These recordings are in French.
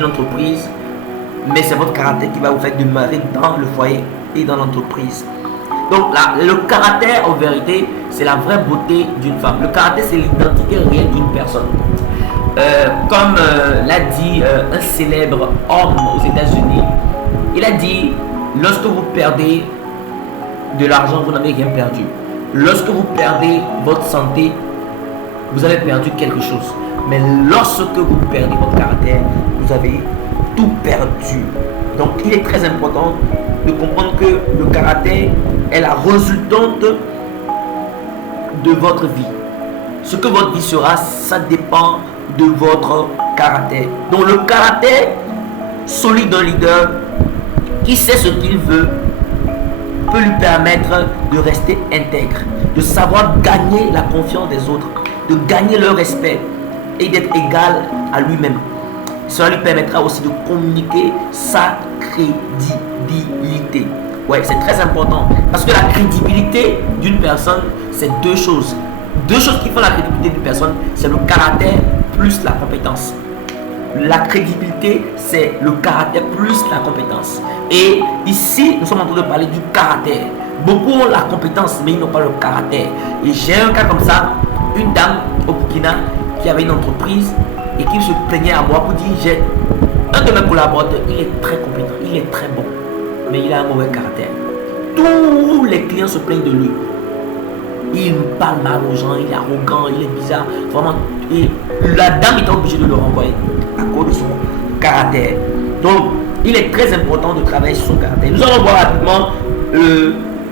une entreprise, mais c'est votre caractère qui va vous faire demeurer dans le foyer et dans l'entreprise. Donc là, le caractère, en vérité, c'est la vraie beauté d'une femme. Le caractère, c'est l'identité réelle d'une personne. Comme l'a dit un célèbre homme aux États-Unis, il a dit, lorsque vous perdez de l'argent, vous n'avez rien perdu. Lorsque vous perdez votre santé, vous avez perdu quelque chose. Mais lorsque vous perdez votre caractère, vous avez tout perdu. Donc il est très important de comprendre que le caractère est la résultante de votre vie. Ce que votre vie sera, ça dépend de votre caractère. Donc le caractère solide d'un leader qui sait ce qu'il veut peut lui permettre de rester intègre, de savoir gagner la confiance des autres, de gagner leur respect et d'être égal à lui-même. Cela lui permettra aussi de communiquer sa crédibilité. Ouais, c'est très important parce que la crédibilité d'une personne, c'est deux choses. Deux choses qui font la crédibilité d'une personne, c'est le caractère plus la compétence. La crédibilité, c'est le caractère plus la compétence. Et ici, nous sommes en train de parler du caractère. Beaucoup ont la compétence, mais ils n'ont pas le caractère. Et j'ai un cas comme ça, une dame au Burkina qui avait une entreprise et qui se plaignait à moi pour dire, j'ai un de mes collaborateurs, il est très compétent, il est très bon, mais il a un mauvais caractère. Tous les clients se plaignent de lui. Il parle mal aux gens, il est arrogant, il est bizarre. Vraiment, et la dame était obligée de le renvoyer à cause de son caractère. Donc, il est très important de travailler sur son caractère. Nous allons voir rapidement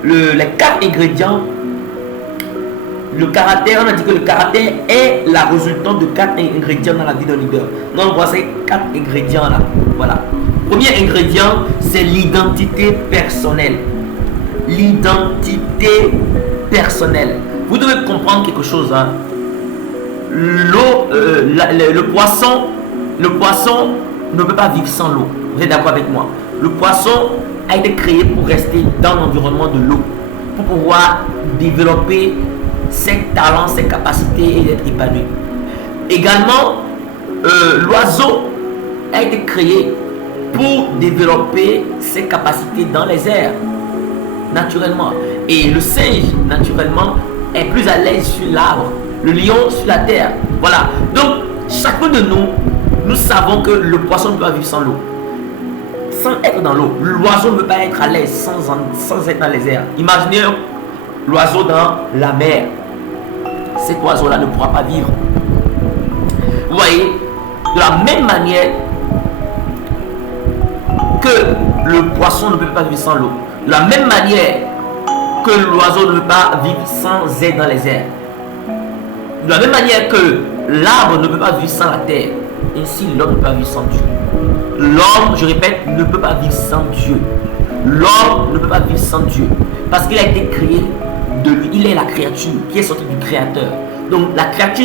les 4 ingrédients. Le caractère, on a dit que le caractère est la résultante de 4 ingrédients dans la vie d'un leader. Nous allons voir ces 4 ingrédients là. Voilà. Premier ingrédient, c'est l'identité personnelle. L'identité personnelle. Vous devez comprendre quelque chose. Hein. Le poisson ne peut pas vivre sans l'eau. Vous êtes d'accord avec moi? Le poisson a été créé pour rester dans l'environnement de l'eau, pour pouvoir développer ses talents, ses capacités et d'être épanoui. Également, l'oiseau a été créé pour développer ses capacités dans les airs, naturellement. Et le singe, naturellement, est plus à l'aise sur l'arbre, le lion sur la terre. Voilà. Donc, chacun de nous, nous savons que le poisson ne peut pas vivre sans l'eau, sans être dans l'eau. L'oiseau ne peut pas être à l'aise sans être dans les airs. Imaginez l'oiseau dans la mer. Cet oiseau-là ne pourra pas vivre. Vous voyez, de la même manière que le poisson ne peut pas vivre sans l'eau, de la même manière que l'oiseau ne peut pas vivre sans être dans les airs, de la même manière que l'arbre ne peut pas vivre sans la terre, ainsi l'homme ne peut pas vivre sans Dieu. L'homme, je répète, ne peut pas vivre sans Dieu. L'homme ne peut pas vivre sans Dieu parce qu'il a été créé de lui. Il est la créature qui est sortie du Créateur. Donc la créature